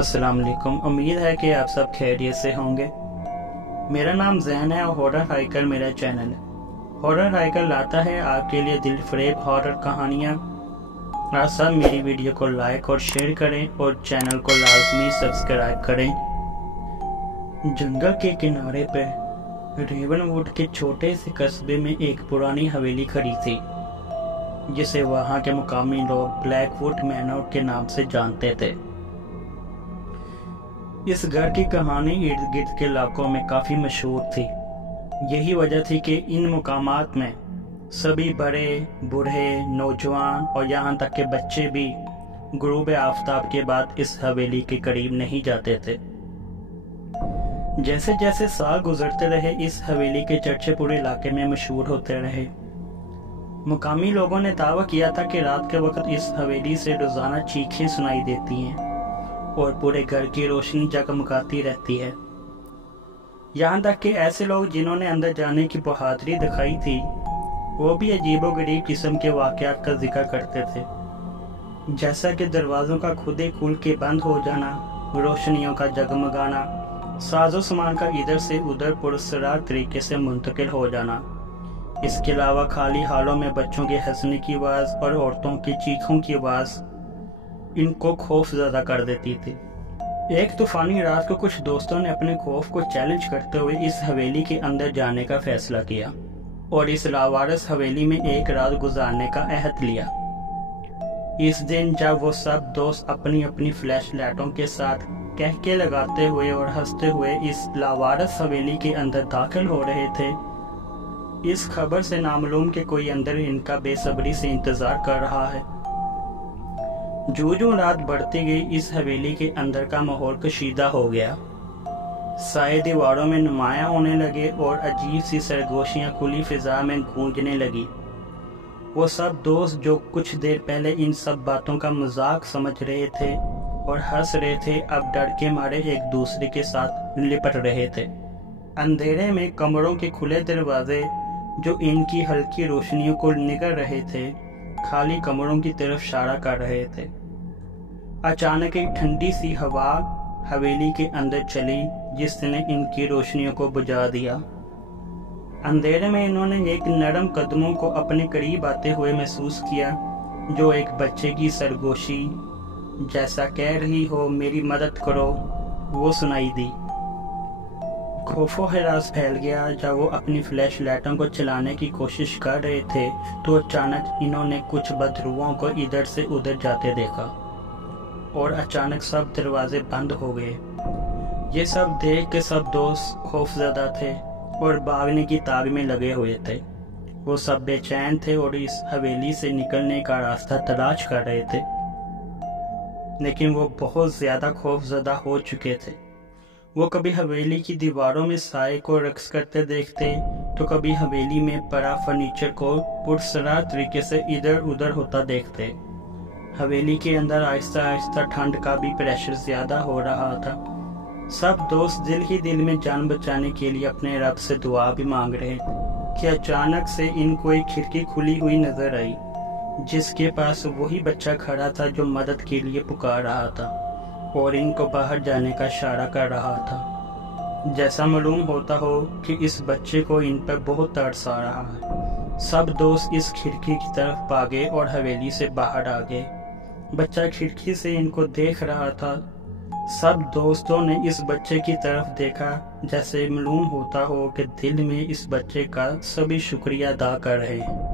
अस्सलाम वालेकुम। उम्मीद है कि आप सब खैरियत से होंगे। मेरा नाम जैन है और हॉरर हाइकर मेरा चैनल है। हॉरर हाइकर लाता है आपके लिए दिल फरेब हॉरर कहानियाँ। आप सब मेरी वीडियो को लाइक और शेयर करें और चैनल को लाजमी सब्सक्राइब करें। जंगल के किनारे पर रेवनवुड के छोटे से कस्बे में एक पुरानी हवेली खड़ी थी, जिसे वहाँ के मुकामी लोग ब्लैकवुड मैनर के नाम से जानते थे। इस घर की कहानी इर्द गिर्द के इलाकों में काफ़ी मशहूर थी। यही वजह थी कि इन मुकामात में सभी बड़े बूढ़े नौजवान और यहाँ तक के बच्चे भी गुरूब आफताब के बाद इस हवेली के करीब नहीं जाते थे। जैसे जैसे साल गुजरते रहे, इस हवेली के चर्चे पूरे इलाके में मशहूर होते रहे। मुकामी लोगों ने दावा किया था कि रात के वक्त इस हवेली से रोजाना चीखें सुनाई देती हैं और पूरे घर की रोशनी जगमगाती रहती है। यहाँ तक कि ऐसे लोग जिन्होंने अंदर जाने की बहादुरी दिखाई थी, वो भी अजीबोगरीब किस्म के वाकयात का जिक्र करते थे, जैसा कि दरवाज़ों का खुद ही खुल के बंद हो जाना, रोशनियों का जगमगाना, साजो सामान का इधर से उधर पुरस्कार तरीके से मुंतकिल हो जाना। इसके अलावा खाली हालों में बच्चों के हंसने की आवाज़ और औरतों की चीखों की आवाज़ इनको खौफ ज़्यादा कर देती थी। एक तूफानी रात को कुछ दोस्तों ने अपने खौफ को चैलेंज करते हुए इस हवेली के अंदर जाने का फैसला किया और इस लावारिस हवेली में एक रात गुजारने का अहद लिया। इस दिन जब वो सब दोस्त अपनी अपनी फ्लैश लाइटों के साथ कहके लगाते हुए और हंसते हुए इस लावारिस हवेली के अंदर दाखिल हो रहे थे, इस खबर से नामालूम कि कोई अंदर इनका बेसब्री से इंतजार कर रहा है। जो रात बढ़ती गई, इस हवेली के अंदर का माहौल कशीदा हो गया। साए दीवारों में नुमायां होने लगे और अजीब सी सरगोशियां खुली फिजा में गूंजने लगी। वो सब दोस्त जो कुछ देर पहले इन सब बातों का मजाक समझ रहे थे और हंस रहे थे, अब डर के मारे एक दूसरे के साथ लिपट रहे थे। अंधेरे में कमरों के खुले दरवाजे जो इनकी हल्की रोशनियों को निगल रहे थे, खाली कमरों की तरफ इशारा कर रहे थे। अचानक एक ठंडी सी हवा हवेली के अंदर चली, जिसने इनकी रोशनियों को बुझा दिया। अंधेरे में इन्होंने एक नरम कदमों को अपने करीब आते हुए महसूस किया, जो एक बच्चे की सरगोशी जैसा कह रही हो, मेरी मदद करो, वो सुनाई दी। खौफो हरास फैल गया। जब वो अपनी फ्लैश लाइटों को चलाने की कोशिश कर रहे थे, तो अचानक इन्होंने कुछ बदरुओं को इधर से उधर जाते देखा और अचानक सब दरवाजे बंद हो गए। ये सब देख के सब दोस्त खौफजदा थे और भागने की ताक में लगे हुए थे। वो सब बेचैन थे और इस हवेली से निकलने का रास्ता तलाश कर रहे थे, लेकिन वो बहुत ज्यादा खौफजदा हो चुके थे। वो कभी हवेली की दीवारों में साए को रक्स करते देखते, तो कभी हवेली में पड़ा फर्नीचर को पुरसरार तरीके से इधर उधर होता देखते। हवेली के अंदर आहिस्ता आहिस्ता ठंड का भी प्रेशर ज्यादा हो रहा था। सब दोस्त दिल ही दिल में जान बचाने के लिए अपने रब से दुआ भी मांग रहे कि अचानक से इनको एक खिड़की खुली हुई नजर आई, जिसके पास वही बच्चा खड़ा था जो मदद के लिए पुकार रहा था और इनको बाहर जाने का इशारा कर रहा था। जैसा मालूम होता हो कि इस बच्चे को इन पर बहुत तरस आ रहा है। सब दोस्त इस खिड़की की तरफ भागे और हवेली से बाहर आ गए। बच्चा खिड़की से इनको देख रहा था। सब दोस्तों ने इस बच्चे की तरफ देखा, जैसे मालूम होता हो कि दिल में इस बच्चे का सभी शुक्रिया अदा कर रहे हैं।